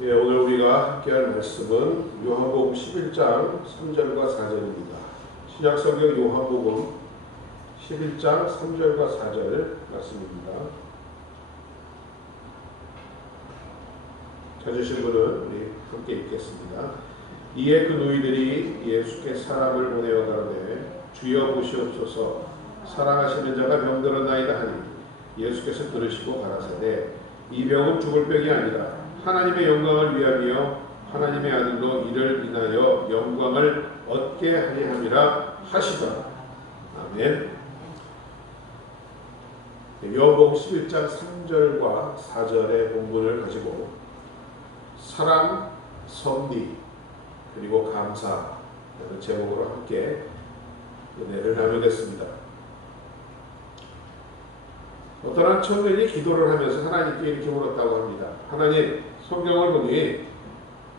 예, 오늘 우리가 함께할 말씀은 요한복음 11장 3절과 4절입니다. 신약성경 요한복음 11장 3절과 4절 말씀입니다. 찾으신 분은 우리 함께 읽겠습니다. 이에 그 누이들이 예수께 사람을 보내어 가로되 주여 보시옵소서 사랑하시는 자가 병들었나이다 하니 예수께서 들으시고 가라사대 이 병은 죽을 병이 아니라 하나님의 영광을 위하며 하나님의 아들로 이를 인하여 영광을 얻게 하려 함이라 하시더라. 아멘. 요한복음 11장 3절과 4절의 본문을 가지고 사랑, 섭리, 그리고 감사라는 제목으로 함께 은혜를 나누겠습니다. 어떤 한 청년이 기도를 하면서 하나님께 이렇게 물었다고 합니다. 하나님, 성경을 보니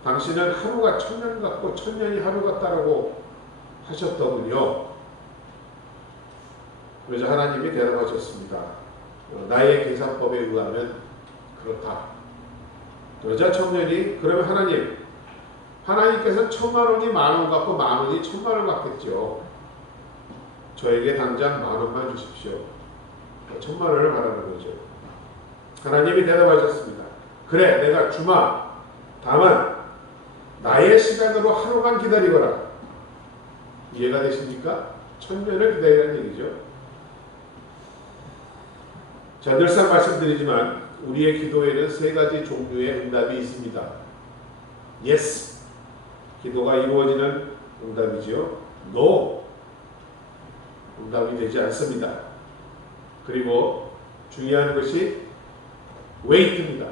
당신은 하루가 천년 같고 천년이 하루 같다라고 하셨더군요. 그래서 하나님이 대답하셨습니다. 나의 계산법에 의하면 그렇다. 그러자 청년이 그러면 하나님께서 10,000,000원이 10,000원 같고 10,000원이 10,000,000원 같겠죠. 저에게 당장 10,000원만 주십시오. 10,000,000원을 바라는 거죠. 하나님이 대답하셨습니다. 그래, 내가 주마. 다만 나의 시간으로 하루만 기다리거라. 이해가 되십니까? 1000년을 기다리라는 얘기죠. 자, 늘상 말씀드리지만 우리의 기도에는 3가지 종류의 응답이 있습니다. Yes, 기도가 이루어지는 응답이죠. No, 응답이 되지 않습니다. 그리고 중요한 것이 wait입니다.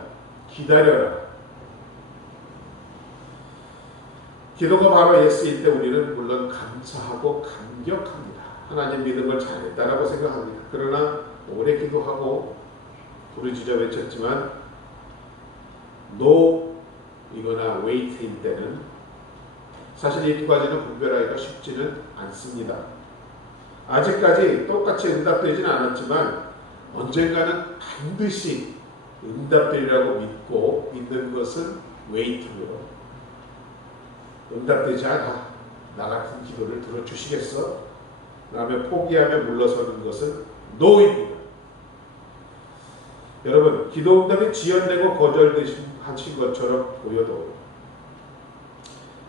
기다려라. 기도가 바로 예스일 때 우리는 물론 감사하고 감격합니다. 하나님 믿은 걸 잘했다라고 생각합니다. 그러나 오래 기도하고 부르짖어 외쳤지만 no 이거나 wait일 때는 사실 이 두 가지는 분별하기가 쉽지는 않습니다. 아직까지 똑같이 응답되지는 않았지만 언젠가는 반드시 응답되리라고 믿고 있는 것은 wait고요. 응답되지 않아. 나 같은 기도를 들어주시겠어? 라며 포기하며 물러서는 것은 no입니다. 여러분, 기도 응답이 지연되고 거절하신 것처럼 보여도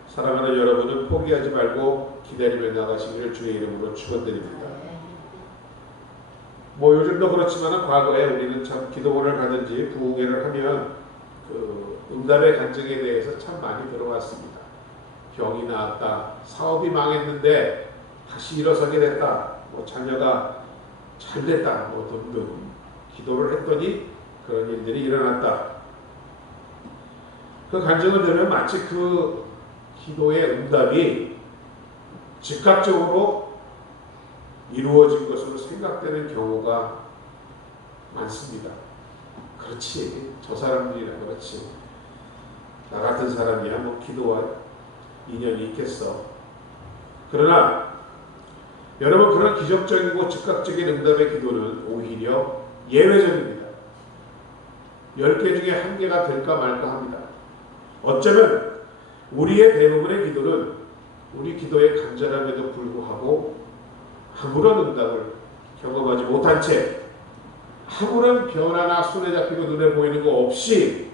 사랑하는 여러분은 포기하지 말고 기다리며 나가시기를 주의 이름으로 축원드립니다. 요즘도 그렇지만 과거에 우리는 참 기도원을 가든지 부흥회를 하면 그 응답의 간증에 대해서 참 많이 들어왔습니다. 병이 나았다, 사업이 망했는데 다시 일어서게 됐다, 자녀가 잘 됐다, 등등 기도를 했더니 그런 일들이 일어났다. 그 간증을 들으면 마치 그 기도의 응답이 즉각적으로 이루어진 것으로 생각되는 경우가 많습니다. 그렇지, 저 사람들이라 그렇지. 나 같은 사람이야 기도와 인연이 있겠어. 그러나 여러분, 그런 기적적이고 즉각적인 응답의 기도는 오히려 예외적입니다. 10개 중에 1개가 될까 말까 합니다. 어쩌면 우리의 대부분의 기도는 우리 기도의 간절함에도 불구하고 아무런 응답을 경험하지 못한 채 아무런 변화나 손에 잡히고 눈에 보이는 거 없이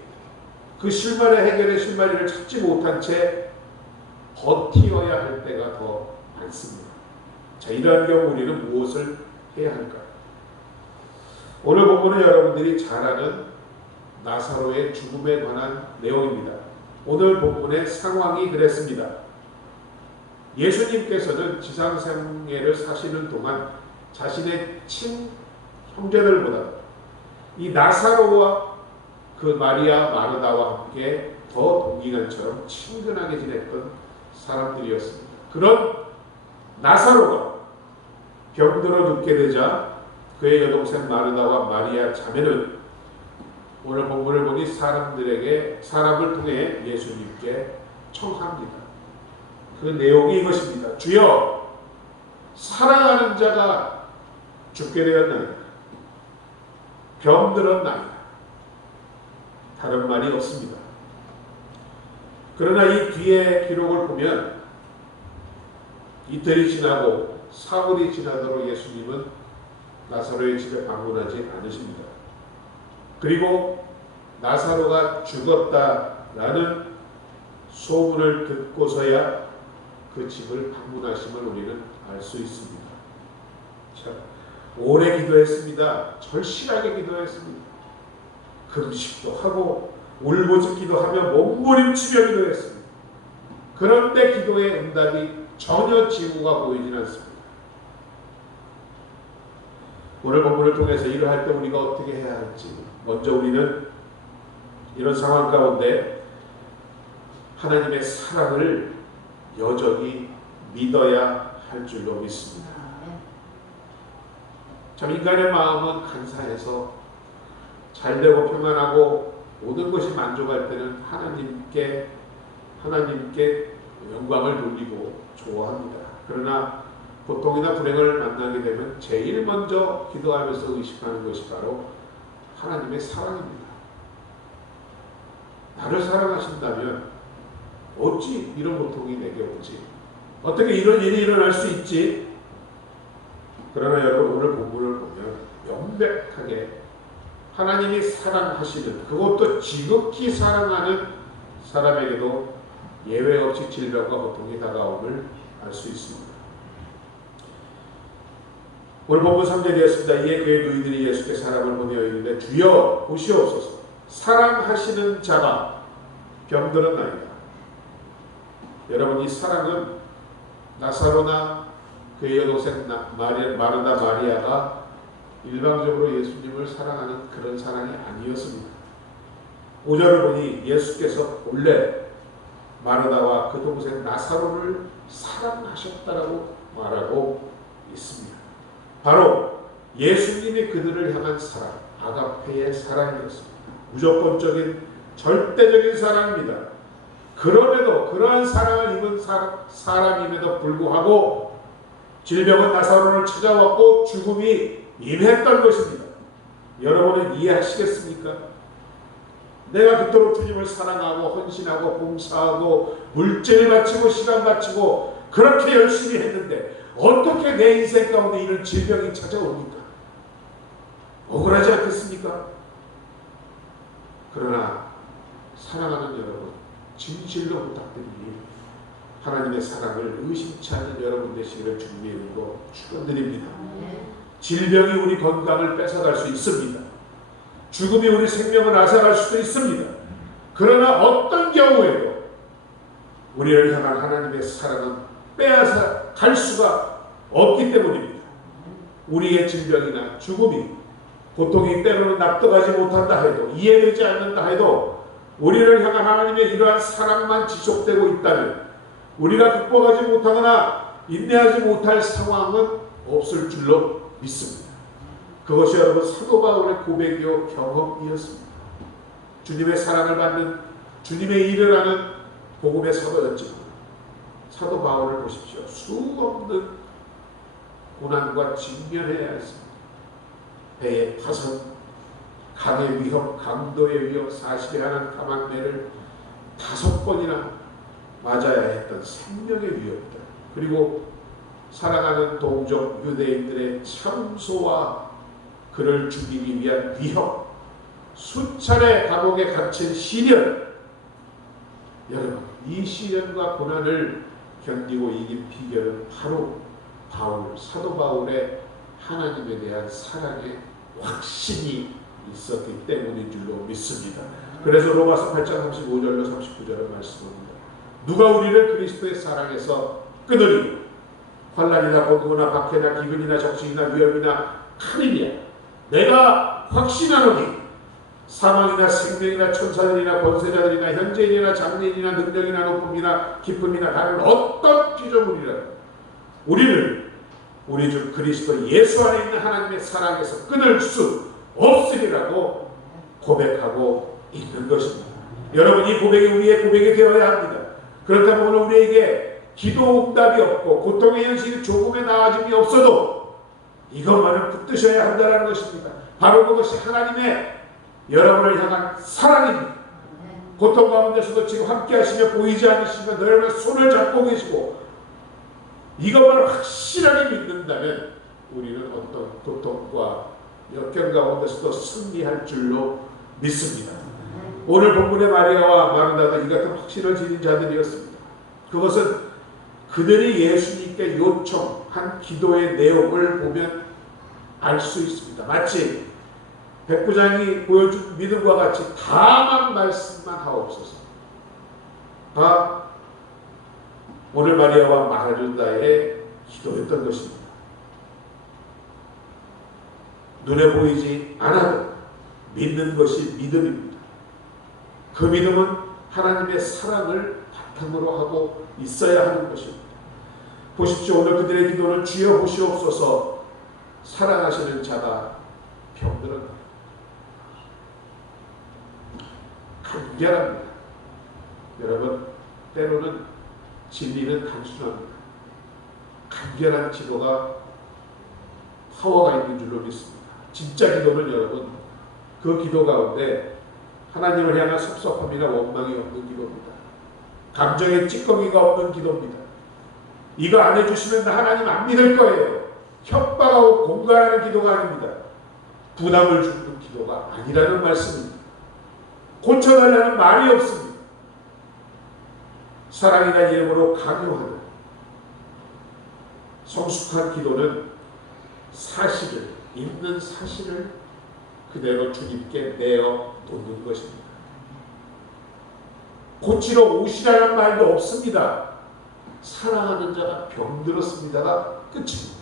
그 실마리 해결의 실마리를 찾지 못한 채 버티어야 할 때가 더 많습니다. 자, 이러한 경우 우리는 무엇을 해야 할까요? 오늘 본문은 여러분들이 잘 아는 나사로의 죽음에 관한 내용입니다. 오늘 본문의 상황이 그랬습니다. 예수님께서는 지상생애를 사시는 동안 자신의 친형제들보다 이 나사로와 그 마리아 마르다와 함께 더 동기간처럼 친근하게 지냈던 사람들이었습니다. 그런 나사로가 병들어 눕게 되자 그의 여동생 마르다와 마리아 자매는 오늘 본문을 보니 사람을 통해 예수님께 청합니다. 그 내용이 이것입니다. 주여, 사랑하는 자가 죽게 되었나이다. 병들었나이다. 다른 말이 없습니다. 그러나 이 뒤에 기록을 보면 이틀이 지나고 사흘이 지나도록 예수님은 나사로의 집에 방문하지 않으십니다. 그리고 나사로가 죽었다라는 소문을 듣고서야 그 집을 방문하심을 우리는 알 수 있습니다. 참, 오래 기도했습니다. 절실하게 기도했습니다. 금식도 하고 울부짖기도 하며 몸부림치며 기도했습니다. 그런데 기도의 응답이 전혀 징후가 보이지는 않습니다. 오늘 본문을 통해서 일을 할 때 우리가 어떻게 해야 할지, 먼저 우리는 이런 상황 가운데 하나님의 사랑을 여전히 믿어야 할 줄로 믿습니다. 참, 인간의 마음은 간사해서 잘되고 평안하고 모든 것이 만족할 때는 하나님께 영광을 돌리고 좋아합니다. 그러나 고통이나 불행을 만나게 되면 제일 먼저 기도하면서 의식하는 것이 바로 하나님의 사랑입니다. 나를 사랑하신다면 어찌 이런 고통이 내게 오지? 어떻게 이런 일이 일어날 수 있지? 그러나 여러분, 오늘 본문을 보면 명백하게 하나님이 사랑하시는, 그것도 지극히 사랑하는 사람에게도 예외 없이 질병과 고통이 다가옴을 알 수 있습니다. 오늘 본문 3절이었습니다. 이에 그의 누이들이 예수께 사람을 보내어 이르되 주여 보시옵소서, 사랑하시는 자가 병들었나이다. 여러분, 이 사랑은 나사로나 그의 여동생 마르다 마리아가 일방적으로 예수님을 사랑하는 그런 사랑이 아니었습니다. 5절을 보니 예수께서 본래 마르다와 그 동생 나사로를 사랑하셨다라고 말하고 있습니다. 바로 예수님이 그들을 향한 사랑, 아가페의 사랑이었습니다. 무조건적인 절대적인 사랑입니다. 그럼에도 그러한 사랑을 입은 사람임에도 불구하고 질병은 나사로를 찾아왔고 죽음이 임했던 것입니다. 여러분은 이해하시겠습니까? 내가 그토록 주님을 사랑하고 헌신하고 봉사하고 물질을 바치고 시간 바치고 그렇게 열심히 했는데 어떻게 내 인생 가운데 이런 질병이 찾아옵니까? 억울하지 않겠습니까? 그러나 사랑하는 여러분, 진실로 부탁드리니 하나님의 사랑을 의심치 않는 여러분 되시기를 주님의 이름으로 축원드립니다. 질병이 우리 건강을 뺏어갈 수 있습니다. 죽음이 우리 생명을 앗아갈 수도 있습니다. 그러나 어떤 경우에도 우리를 향한 하나님의 사랑은 빼앗아 갈 수가 없기 때문입니다. 우리의 질병이나 죽음이, 고통이 때로는 납득하지 못한다 해도, 이해되지 않는다 해도 우리를 향한 하나님의 이러한 사랑만 지속되고 있다면 우리가 극복하지 못하거나 인내하지 못할 상황은 없을 줄로 믿습니다. 그것이 여러분 사도 바울의 고백이요 경험이었습니다. 주님의 사랑을 받는, 주님의 일을 하는 복음의 사도였지만 사도 바울을 보십시오. 수없는 고난과 직면해야 했습니다. 배의 파선, 강의 위협, 강도의 위협, 40에 하는 감한매를 5번이나 맞아야 했던 생명의 위협들, 그리고 사랑하는 동족 유대인들의 참소와 그를 죽이기 위한 위협, 수차례 감옥에 갇힌 시련. 여러분, 이 시련과 고난을 견디고 이긴 비결은 바로 사도 바울의 하나님에 대한 사랑의 확신이 있었기 때문인 줄로 믿습니다. 그래서 로마서 8장 35절로 39절을 말씀합니다. 누가 우리를 그리스도의 사랑에서 끊으리요? 환난이나 공고나 박해나 기근이나 적신이나 위험이나 칼이냐? 내가 확신하노니 사망이나 생명이나 천사들이나 권세자들이나 현재인이나 장래인이나 능력이나 높음이나 기쁨이나 다른 어떤 피조물이라도 우리를 우리 주 그리스도 예수 안에 있는 하나님의 사랑에서 끊을 수 없으리라고 고백하고 있는 것입니다. 여러분, 이 고백이 우리의 고백이 되어야 합니다. 그렇다면 오늘 우리에게 기도 응답이 없고 고통의 현실이 조금의 나아짐이 없어도 이것만은 붙드셔야 한다는 것입니다. 바로 그것이 하나님의 여러분을 향한 사랑입니다. 고통 가운데서도 지금 함께 하시며 보이지 않으시면 여러분의 손을 잡고 계시고 이것만 확실하게 믿는다면 우리는 어떤 고통과 역경 가운데서도 승리할 줄로 믿습니다. 오늘 본문의 마리아와 마르다가 이 같은 확신을 지닌 자들이었습니다. 그것은 그들이 예수님께 요청한 기도의 내용을 보면 알 수 있습니다. 마치 백부장이 보여준 믿음과 같이 다만 말씀만 하옵소서. 다 오늘 마리아와 마르다의 기도였던 것입니다. 눈에 보이지 않아도 믿는 것이 믿음입니다. 그 믿음은 하나님의 사랑을 바탕으로 하고 있어야 하는 것입니다. 보십시오. 오늘 그들의 기도는 주여 보시옵소서. 사랑하시는 자가 병들었다. 간결합니다. 여러분, 때로는 진리는 단순합니다. 간결한 기도가 파워가 있는 줄로 믿습니다. 진짜 기도는 여러분, 그 기도 가운데 하나님을 향한 섭섭함이나 원망이 없는 기도입니다. 감정의 찌꺼기가 없는 기도입니다. 이거 안 해주시면 하나님 안 믿을 거예요. 협박하고 공갈하는 기도가 아닙니다. 부담을 주는 기도가 아니라는 말씀입니다. 고쳐달라는 말이 없습니다. 사랑이라는 이름으로 강요하는 성숙한 기도는 사실을, 있는 사실을 그대로 주님께 내어 놓는 것입니다. 고치러 오시라는 말도 없습니다. 사랑하는 자가 병들었습니다가 끝입니다.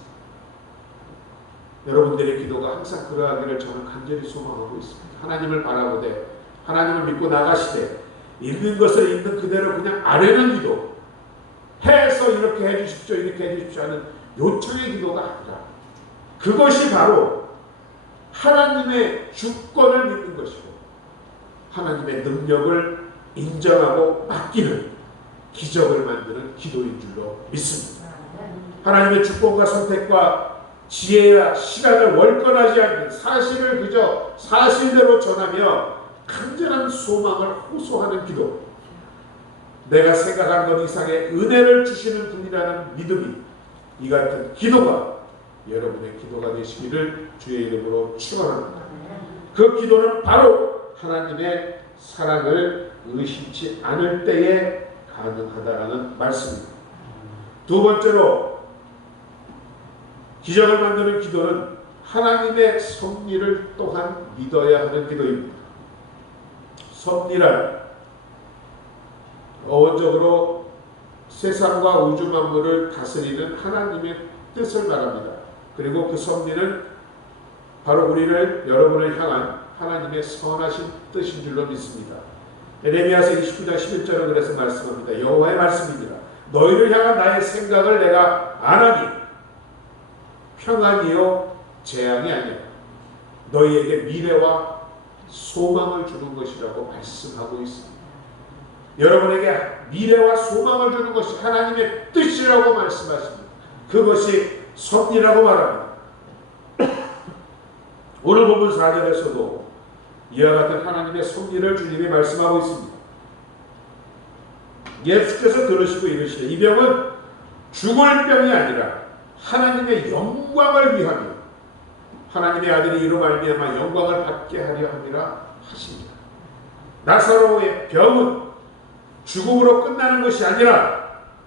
여러분들의 기도가 항상 그러하기를 저는 간절히 소망하고 있습니다. 하나님을 바라보되 하나님을 믿고 나가시되 있는 것을 있는 그대로 그냥 아뢰는 기도, 해서 이렇게 해주십시오 이렇게 해주십시오 하는 요청의 기도가 아니라 그것이 바로 하나님의 주권을 믿는 것이고 하나님의 능력을 인정하고 맡기는 기적을 만드는 기도인 줄로 믿습니다. 하나님의 주권과 선택과 지혜와 시간을 월권하지 않는 사실을 그저 사실대로 전하며 간절한 소망을 호소하는 기도, 내가 생각한 것 이상의 은혜를 주시는 분이라는 믿음이 이 같은 기도가 여러분의 기도가 되시기를 주의 이름으로 축원합니다. 그 기도는 바로 하나님의 사랑을 의심치 않을 때에 가능하다라는 말씀입니다. 두 번째로 기적을 만드는 기도는 하나님의 섭리를 또한 믿어야 하는 기도입니다. 섭리란 어원적으로 세상과 우주 만물을 다스리는 하나님의 뜻을 말합니다. 그리고 그 섭리는 바로 우리를, 여러분을 향한 하나님의 선하신 뜻인 줄로 믿습니다. 에레미야서 29장 11절은 그래서 말씀합니다. 여호와의 말씀입니다. 너희를 향한 나의 생각을 내가 아나니 평안이요 재앙이 아니라 너희에게 미래와 소망을 주는 것이라고 말씀하고 있습니다. 여러분에게 미래와 소망을 주는 것이 하나님의 뜻이라고 말씀하십니다. 그것이 섭리라고 말합니다. 오늘 본문 4절에서도 이와 같은 하나님의 섭리를 주님이 말씀하고 있습니다. 예수께서 들으시고 이르시되 이 병은 죽을 병이 아니라 하나님의 영광을 위하며 하나님의 아들이 이로 말미암아 영광을 받게 하려 함이라 하십니다. 나사로의 병은 죽음으로 끝나는 것이 아니라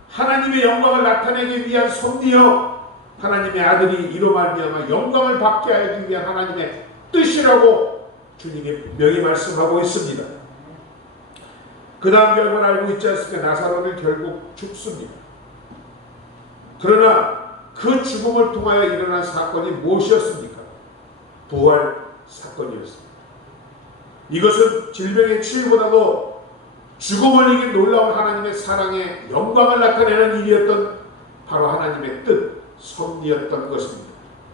하나님의 영광을 나타내기 위한 섭리요 하나님의 아들이 이로 말미암아 영광을 받게 하기 위한 하나님의 뜻이라고 주님이 분명히 말씀하고 있습니다. 그 다음 결과는 알고 있지 않습니까? 나사로는 결국 죽습니다. 그러나 그 죽음을 통하여 일어난 사건이 무엇이었습니까? 부활 사건이었습니다. 이것은 질병의 치유보다도 죽음을 이긴 놀라운 하나님의 사랑의 영광을 나타내는 일이었던 바로 하나님의 뜻, 섭리였던 것입니다.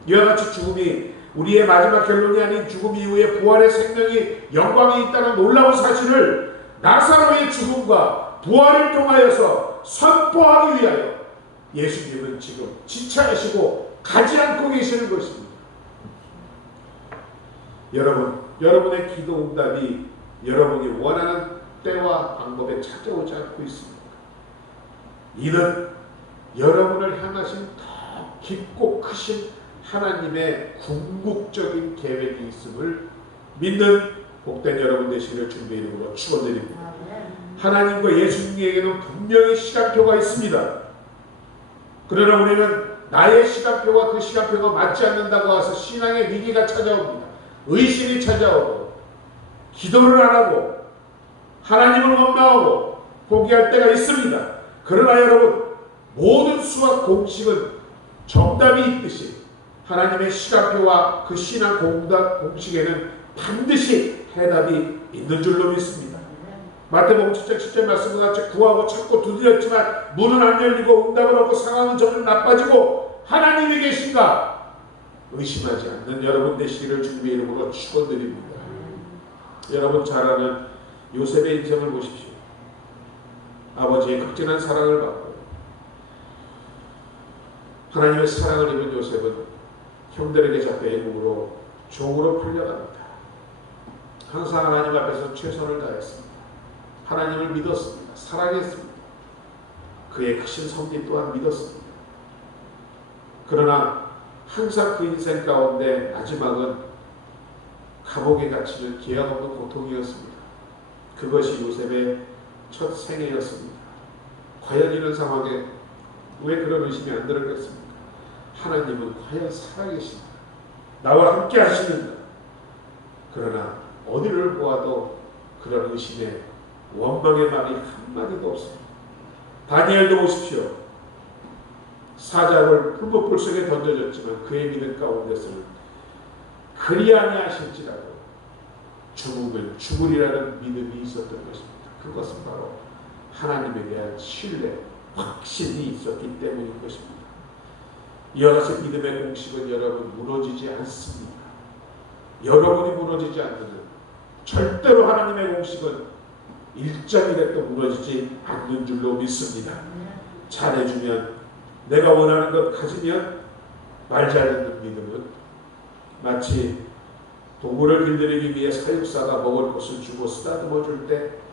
이와 같이 죽음이 우리의 마지막 결론이 아닌 죽음 이후에 부활의 생명이 영광이 있다는 놀라운 사실을 나사로의 죽음과 부활을 통하여서 선포하기 위하여 예수님은 지금 지체하시고 가지 않고 계시는 것입니다. 여러분의 기도 응답이 여러분이 원하는 때와 방법에 찾아오지 않고 있습니다. 이는 여러분을 향하신 더 깊고 크신 하나님의 궁극적인 계획이 있음을 믿는 복된 여러분 되시기를 주님의 이름으로 축원드립니다. 하나님과 예수님에게는 분명히 시간표가 있습니다. 그러나 우리는 나의 시간표와 그 시간표가 맞지 않는다고 해서 신앙의 위기가 찾아옵니다. 의심이 찾아오고 기도를 안 하고 하나님을 원망하고 포기할 때가 있습니다. 그러나 여러분, 모든 수학 공식은 정답이 있듯이 하나님의 시간표와 그 신앙 공식에는 반드시 해답이 있는 줄로 믿습니다. 마태복음 7장 10절 말씀과 같이 구하고 찾고 두드렸지만 문은 안 열리고 응답을 얻고 상황은 점점 나빠지고 하나님이 계신가 의심하지 않는 여러분 되시기를 주님의 이름으로 축원드립니다. 여러분 잘 아는 요셉의 인생을 보십시오. 아버지의 극진한 사랑을 받고 하나님의 사랑을 입은 요셉은 형들에게 잡혀 애국으로 종으로 풀려갑니다. 항상 하나님 앞에서 최선을 다했습니다. 하나님을 믿었습니다. 사랑했습니다. 그의 크신 섭리 또한 믿었습니다. 그러나 항상 그 인생 가운데 마지막은 감옥에 갇히는 기약 없는 고통이었습니다. 그것이 요셉의 첫 생애였습니다. 과연 이런 상황에 왜 그런 의심이 안 들었겠습니까? 하나님은 과연 살아계신가? 나와 함께 하시는가? 그러나 어디를 보아도 그런 의심에 원망의 말이 한마디도 없습니다. 다니엘도 보십시오. 사자를 풀무불 속에 던져졌지만 그의 믿음 가운데서는 그리 아니하실지라도 죽으면 죽으리라는 믿음이 있었던 것입니다. 그것은 바로 하나님에 대한 신뢰, 확신이 있었기 때문인 것입니다. 이와 같이 믿음의 공식은 여러분 무너지지 않습니다. 여러분이 무너지지 않는 절대로 하나님의 공식은 일정이라도 무너지지 않는 줄로 믿습니다. 잘해주면 내가 원하는 것 가지면 말 잘 듣는 믿음은 마치 동물을 길들이기 위해 사육사가 먹을 것을 주고 쓰다듬어 줄 때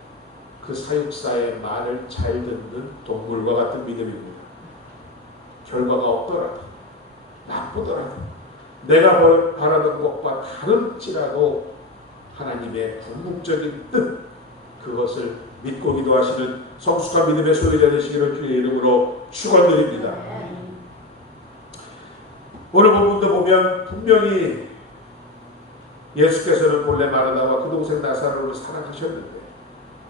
그 사육사의 말을 잘 듣는 동물과 같은 믿음입니다. 결과가 없더라도 나쁘더라도 내가 바라던 것과 다를지라도 하나님의 궁극적인 뜻 그것을 믿고 기도하시는 성숙한 믿음의 소유자 되시기를 주의 이름으로 축원드립니다. 오늘 본문도 보면 분명히 예수께서는 본래 마르다와 그 동생 나사로를 사랑하셨는데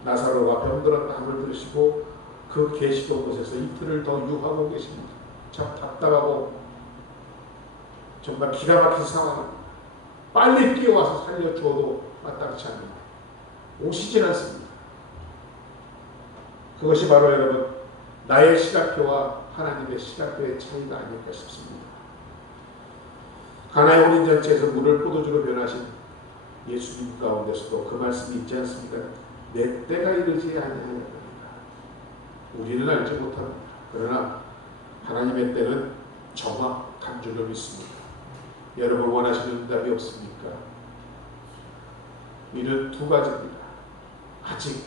나사로가 병들었다 함을 들으시고 그 계시던 곳에서 이틀을 더 유하고 계십니다. 참 답답하고 정말 기가 막힌 상황입니다. 빨리 뛰어와서 살려주어도 마땅치 않습니다. 오시질 않습니다. 그것이 바로 여러분 나의 시간표와 하나님의 시간표의 차이가 아닐까 싶습니다. 가나의 혼인잔치에서 물을 포도주로 변하신 예수님 가운데서도 그 말씀이 있지 않습니까? 내 때가 이르지 아니하였느니라. 우리는 알지 못합니다. 그러나 하나님의 때는 정확한 줄로 믿습니다. 여러분 원하시는 응답이 없습니까? 이는 두 가지입니다. 아직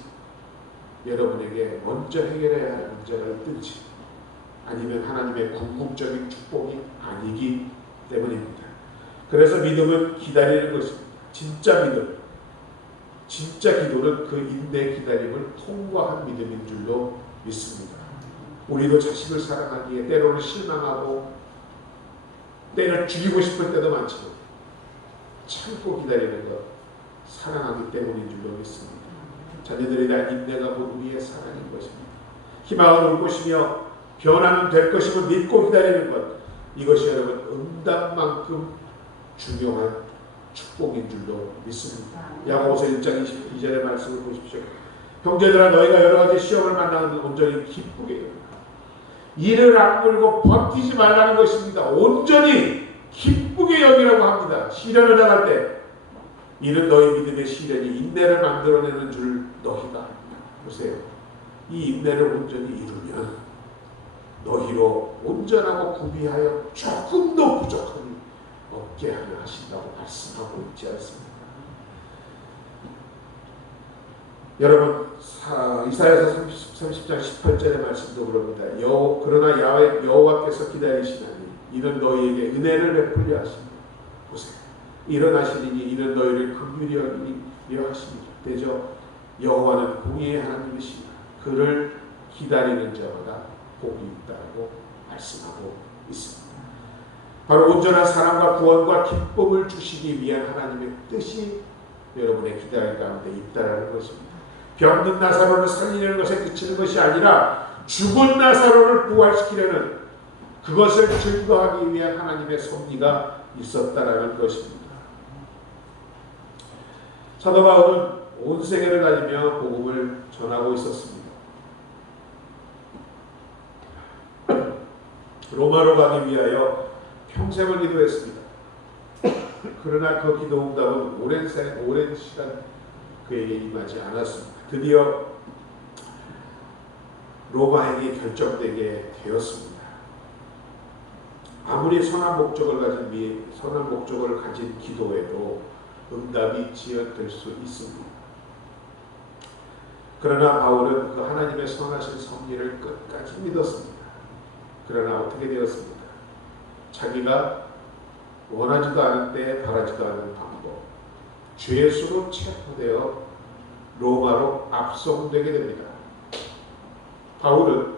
여러분에게 먼저 해결해야 할 문제가 있든지 아니면 하나님의 궁극적인 축복이 아니기 때문입니다. 그래서 믿음은 기다리는 것입니다. 진짜 믿음, 진짜 기도는 그 인내 기다림을 통과한 믿음인 줄로 믿습니다. 우리도 자식을 사랑하기에 때로는 실망하고 때를 죽이고 싶을 때도 많지만 참고 기다리는 것 사랑하기 때문인 줄로 믿습니다. 자녀들에 대한 인내가 곧 우리의 사랑인 것입니다. 희망을 올 것이며 변화는 될 것임을 믿고 기다리는 것 이것이 여러분 응답만큼 중요한 축복인 줄로 믿습니다. 야고보서 1장 22절의 말씀을 보십시오. 형제들아 너희가 여러 가지 시험을 만나는 온전히 기쁘게 여기라. 이를 악물고 버티지 말라는 것입니다. 온전히 기쁘게 여기라고 합니다. 시련을 당할 때 이는 너희 믿음의 시련이 인내를 만들어내는 줄 너희가 압니다. 보세요. 이 인내를 온전히 이루면 너희로 온전하고 구비하여 조금도 부족함이 없게 하려 하신다고 말씀하고 있지 않습니까? 여러분, 이사야서 30장 18절의 말씀도 그럽니다. 그러나 여호와께서 기다리시나니 이는 너희에게 은혜를 베풀려 하시니 보세요. 일어나시니 이는 너희를 긍휼히 여기려 하시니라. 대저 여호와는 공의의 하나님이시라. 그를 기다리는 자마다 복이 있다고 말씀하고 있습니다. 바로 온전한 사랑과 구원과 기쁨을 주시기 위한 하나님의 뜻이 여러분의 기다림 가운데 있다라는 것입니다. 병든 나사로를 살리려는 것에 그치는 것이 아니라 죽은 나사로를 부활시키려는 그것을 증거하기 위한 하나님의 섭리가 있었다라는 것입니다. 사도 바울은 온 세계를 다니며 복음을 전하고 있었습니다. 로마로 가기 위하여 평생을 기도했습니다. 그러나 그 기도 응답은 오랜 시간 그에게 임하지 않았습니다. 드디어 로마에게 결정되게 되었습니다. 아무리 선한 목적을 가진 기도에도 응답이 지연될 수 있습니다. 그러나 바울은 그 하나님의 선하신 섭리를 끝까지 믿었습니다. 그러나 어떻게 되었습니까? 자기가 원하지도 않은 때 바라지도 않은 방법, 죄수로 체포되어 로마로 압송되게 됩니다. 바울은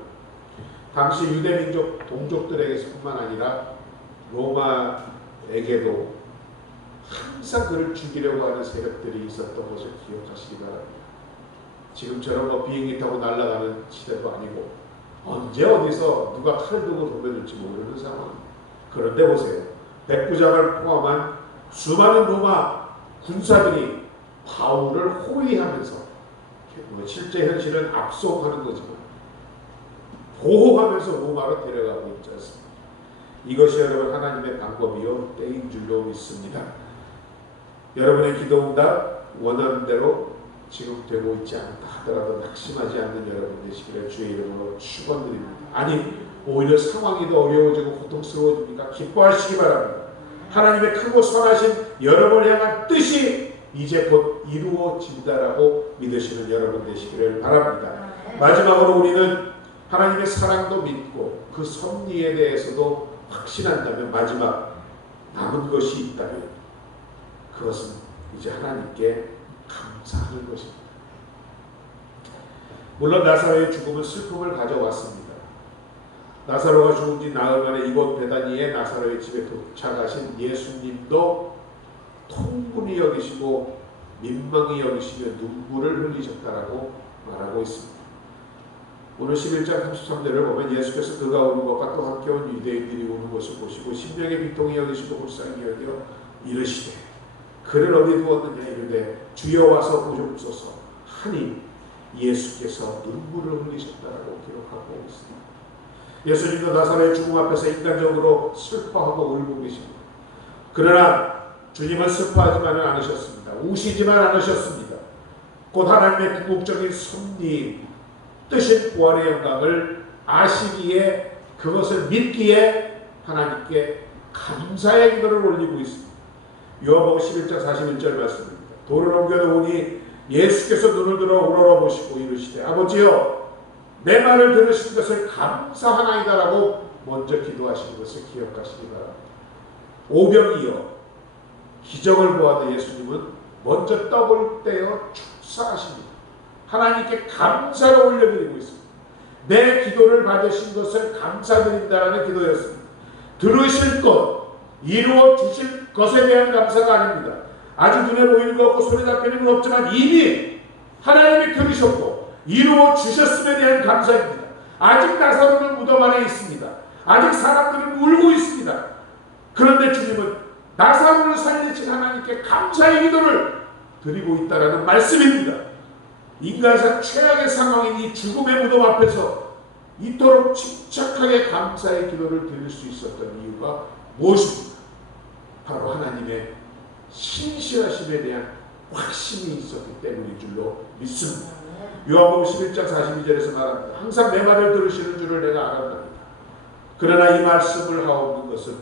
당시 유대민족 동족들에게서뿐만 아니라 로마에게도 항상 그를 죽이려고 하는 세력들이 있었던 것을 기억하시기 바랍니다. 지금처럼 비행기 타고 날아가는 시대도 아니고 언제 어디서 누가 칼 들고 덤벼들지 모르는 상황입니다. 그런데 보세요. 백부장을 포함한 수많은 로마 군사들이 바울을 호위하면서 실제 현실은 압송하는 거지만 보호하면서 로마로 데려가고 있지 않습니까? 이것이 여러분 하나님의 방법이요 때인 줄로 믿습니다. 여러분의 기도응답 원하는 대로 지금 되고 있지 않다 하더라도 낙심하지 않는 여러분 되시기를 주의 이름으로 축원드립니다. 아니 오히려 상황이 더 어려워지고 고통스러워지니까 기뻐하시기 바랍니다. 하나님의 크고 선하신 여러분을 향한 뜻이 이제 곧 이루어진다라고 믿으시는 여러분 되시기를 바랍니다. 마지막으로 우리는 하나님의 사랑도 믿고 그 섭리에 대해서도 확신한다면 마지막 남은 것이 있다면 그것은 이제 하나님께 감사하는 것입니다. 물론 나사로의 죽음은 슬픔을 가져왔습니다. 나사로가 죽은 지 나흘 만에 이곳 베다니에 나사로의 집에 도착하신 예수님도 통분히 여기시고 민망히 여기시며 눈물을 흘리셨다라고 말하고 있습니다. 오늘 11장 33절을 보면 예수께서 그가 우는 것과 또 함께 온 유대인들이 우는 것을 보시고 심령의 비통이 여기시고 불쌍히 여겨 이르시되 그를 어디 두었느냐 이르되 주여 와서 보시옵소서 하니 예수께서 눈물을 흘리셨다라고 기록하고 있습니다. 예수님도 나사로의 죽음 앞에서 인간적으로 슬퍼하고 울고 계십니다. 그러나 주님은 슬퍼하지만은 않으셨습니다. 우시지만 않으셨습니다. 곧 하나님의 궁극적인 섭리 뜻인 부활의 영광을 아시기에 그것을 믿기에 하나님께 감사의 기도를 올리고 있습니다. 요한복음 11장 41절 말씀입니다. 돌을 옮겨놓으니 예수께서 눈을 들어 우러러보시고 이르시되 아버지여 내 말을 들으신 것을 감사하나이다라고 먼저 기도하시는 것을 기억하시기 바랍니다. 오병이어 기적을 보아도 예수님은 먼저 떡을 떼어 축사하십니다. 하나님께 감사를 올려드리고 있습니다. 내 기도를 받으신 것을 감사드린다라는 기도였습니다. 들으실 것, 이루어 주실 것에 대한 감사가 아닙니다. 아직 눈에 보이는 것 없고 손에 잡히는 건 없지만 이미 하나님이 들으셨고 이루어 주셨음에 대한 감사입니다. 아직 나사로는 무덤 안에 있습니다. 아직 사람들은 울고 있습니다. 그런데 주님은 나사로를 살리신 하나님께 감사의 기도를 드리고 있다라는 말씀입니다. 인간상 최악의 상황인 이 죽음의 무덤 앞에서 이토록 침착하게 감사의 기도를 드릴 수 있었던 이유가 무엇입니까? 바로 하나님의 신실하심에 대한 확신이 있었기 때문인 줄로 믿습니다. 요한복음 11장 42절에서 말합니다. 항상 내 말을 들으시는 줄을 내가 알았나이다. 그러나 이 말씀을 하옵는 것은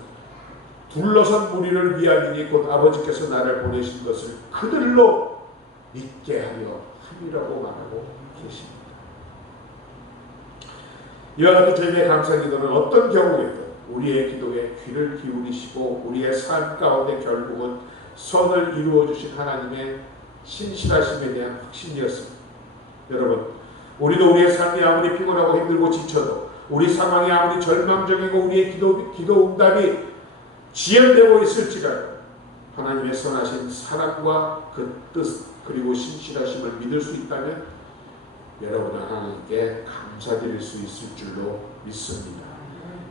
둘러선 무리를 위하리니 곧 아버지께서 나를 보내신 것을 그들로 믿게 하려 함이라고 말하고 계십니다. 이와 같은 주님의 감사 기도는 어떤 경우에도 우리의 기도에 귀를 기울이시고 우리의 삶 가운데 결국은 선을 이루어 주신 하나님의 신실하심에 대한 확신이었습니다. 여러분, 우리도 우리의 삶이 아무리 피곤하고 힘들고 지쳐도, 우리 상황이 아무리 절망적이고 우리의 기도 응답이 지연되고 있을지라도 하나님의 선하신 사랑과 그 뜻 그리고 신실하심을 믿을 수 있다면 여러분은 하나님께 감사드릴 수 있을 줄로 믿습니다.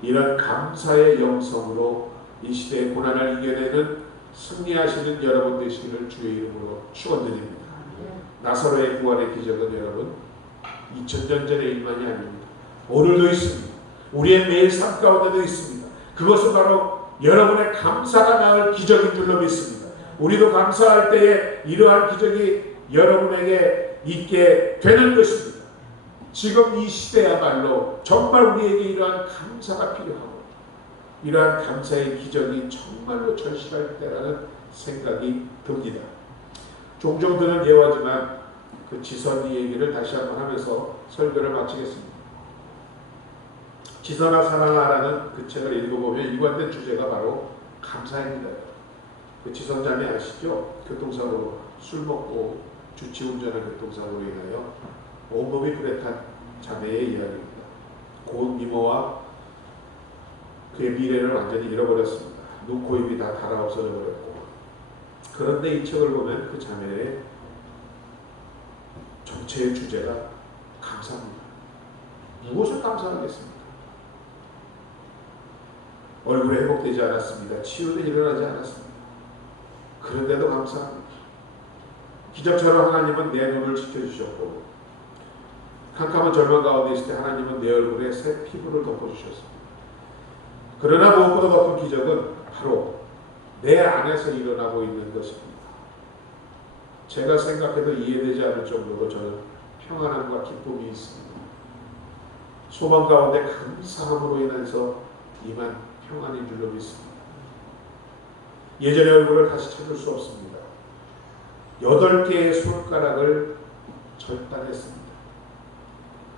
이런 감사의 영성으로 이 시대의 고난을 이겨내는 승리하시는 여러분 되시기를 주의 이름으로 축원드립니다. 나사로의 부활의 기적은 여러분 2000년 전의 일만이 아닙니다. 오늘도 있습니다. 우리의 매일 삶 가운데도 있습니다. 그것은 바로 여러분의 감사가 낳을 기적인 줄로 믿습니다. 우리도 감사할 때에 이러한 기적이 여러분에게 있게 되는 것입니다. 지금 이 시대야말로 정말 우리에게 이러한 감사가 필요하고 이러한 감사의 기적이 정말로 절실할 때라는 생각이 듭니다. 종종 드는 예화지만 그 지선이 얘기를 다시 한번 하면서 설교를 마치겠습니다. 지선아 사랑하라는 그 책을 읽어보면 일관된 주제가 바로 감사입니다. 그 지선자매 아시죠? 교통사고로 술 먹고 주치운전한 교통사고로 인하여 온몸이 불에 탄 자매의 이야기입니다. 고운 미모와 그의 미래를 완전히 잃어버렸습니다. 눈, 코, 입이 다 달아 없어져 버렸고, 그런데 이 책을 보면 그 자매의 정체의 주제가 감사합니다. 무엇을 감사하겠습니까? 얼굴에 회복되지 않았습니다. 치유는 일어나지 않았습니다. 그런데도 감사합니다. 기적처럼 하나님은 내 눈을 지켜주셨고, 캄캄한 절망 가운데 있을 때 하나님은 내 얼굴에 새 피부를 덮어주셨습니다. 그러나 무엇보다 더 큰 기적은 바로 내 안에서 일어나고 있는 것입니다. 제가 생각해도 이해되지 않을 정도로 저는 평안함과 기쁨이 있습니다. 소망 가운데 감사함으로 인해서 임한 평안인 줄로 믿습니다. 예전의 얼굴을 다시 찾을 수 없습니다. 8개의 손가락을 절단했습니다.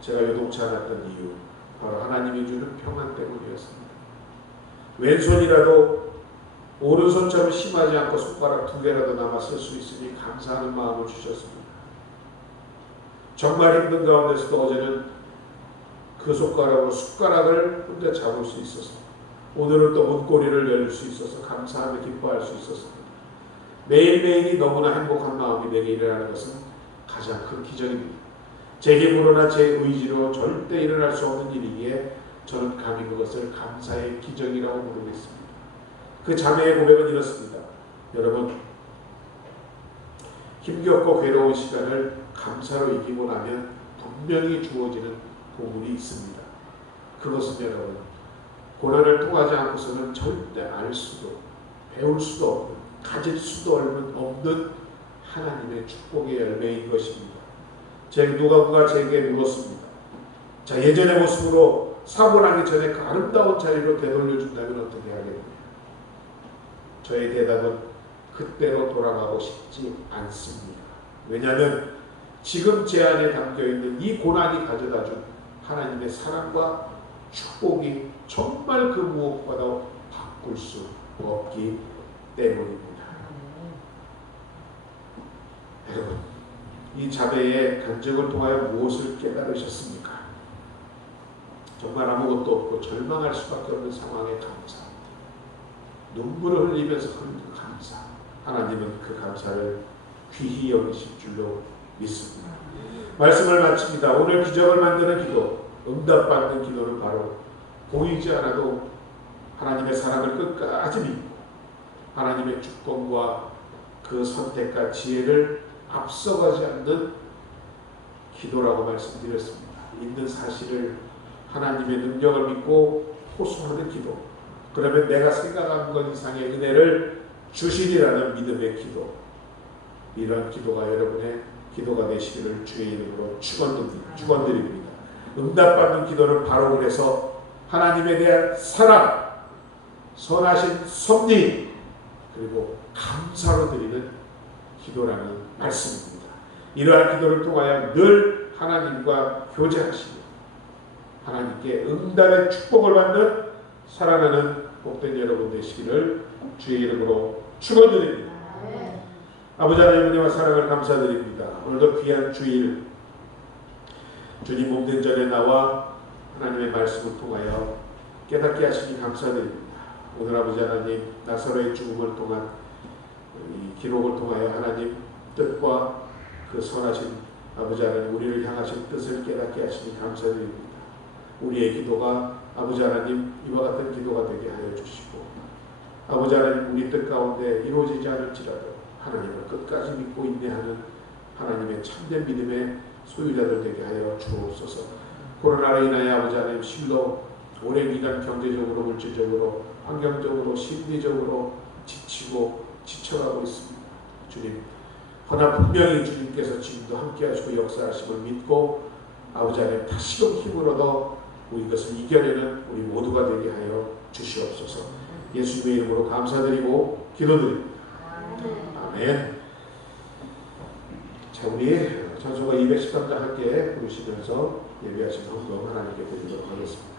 제가 요동치 않았던 이유, 바로 하나님이 주는 평안 때문이었습니다. 왼손이라도 오른손처럼 심하지 않고 손가락 2개라도 남아 쓸 수 있으니 감사하는 마음을 주셨습니다. 정말 힘든 가운데서도 어제는 그 손가락으로 숟가락을 혼자 잡을 수 있었습니다. 오늘은 또 문고리를 열 수 있어서 감사하며 기뻐할 수 있었습니다. 매일매일이 너무나 행복한 마음이 내게 일어나는 것은 가장 큰 기적입니다. 제 힘으로나 제 의지로 절대 일어날 수 없는 일이기에 저는 감히 그것을 감사의 기적이라고 부르고 있습니다. 그 자매의 고백은 이렇습니다. 여러분, 힘겹고 괴로운 시간을 감사로 이기고 나면 분명히 주어지는 보물이 있습니다. 그것은 여러분, 고난을 통하지 않고서는 절대 알 수도, 배울 수도 없는, 가질 수도 없는 하나님의 축복의 열매인 것입니다. 누가 제게 물었습니다. 자, 예전의 모습으로 사고나기 전에 그 아름다운 자리로 되돌려준다면 어떻게 하겠느냐? 저의 대답은 그때로 돌아가고 싶지 않습니다. 왜냐하면 지금 제 안에 담겨있는 이 고난이 가져다준 하나님의 사랑과 축복이 정말 그 무엇보다도 바꿀 수 없기 때문입니다. 여러분, 이 자매의 간증을 통하여 무엇을 깨달으셨습니까? 정말 아무것도 없고 절망할 수밖에 없는 상황에 감사, 눈물을 흘리면서 감사. 하나님은 그 감사를 귀히 여기실 줄로 믿습니다. 말씀을 마칩니다. 오늘 기적을 만드는 기도, 응답받는 기도는 바로 보이지 않아도 하나님의 사랑을 끝까지 믿고 하나님의 주권과 그 선택과 지혜를 앞서가지 않는 기도라고 말씀드렸습니다. 있는 사실을 하나님의 능력을 믿고 호소하는 기도, 그러면 내가 생각한 것 이상의 은혜를 주시리라는 믿음의 기도, 이런 기도가 여러분의 기도가 되시기를 주의 이름으로 축원드립니다. 응답받는 기도는 바로 그래서 하나님에 대한 사랑, 선하신 섭리, 그리고 감사로 드리는 기도라는 말씀입니다. 이러한 기도를 통하여 늘 하나님과 교제하시며 하나님께 응답의 축복을 받는 사랑하는 복된 여러분 되시기를 주의 이름으로 축원드립니다. 아버지 하나님 은혜와 사랑을 감사드립니다. 오늘도 귀한 주일 주님 몸된 전에 나와 하나님의 말씀을 통하여 깨닫게 하시니 감사드립니다. 오늘 아버지 하나님 나사로의 죽음을 통한 이 기록을 통하여 하나님 뜻과 그 선하신 아버지 하나님 우리를 향하신 뜻을 깨닫게 하시니 감사드립니다. 우리의 기도가 아버지 하나님 이와 같은 기도가 되게 하여 주시고 아버지 하나님 우리 뜻 가운데 이루어지지 않을지라도 하나님을 끝까지 믿고 인내하는 하나님의 참된 믿음의 소유자들 되게 하여 주옵소서. 코로나로 인하여 아버지 하나님 실로 오랜 기간 경제적으로 물질적으로 환경적으로 심리적으로 지치고 지쳐가고 있습니다. 주님 허나 분명히 주님께서 지금도 함께 하시고 역사하심을 믿고 아버지 하나님 다시금 힘을 얻어 우리 이것을 이겨내는 우리 모두가 되게 하여 주시옵소서. 예수님의 이름으로 감사드리고 기도드립니다. 아멘. 자, 우리 찬송가 213장 함께 부르시면서 예배하신 헌금 하나님께 드리도록 하겠습니다.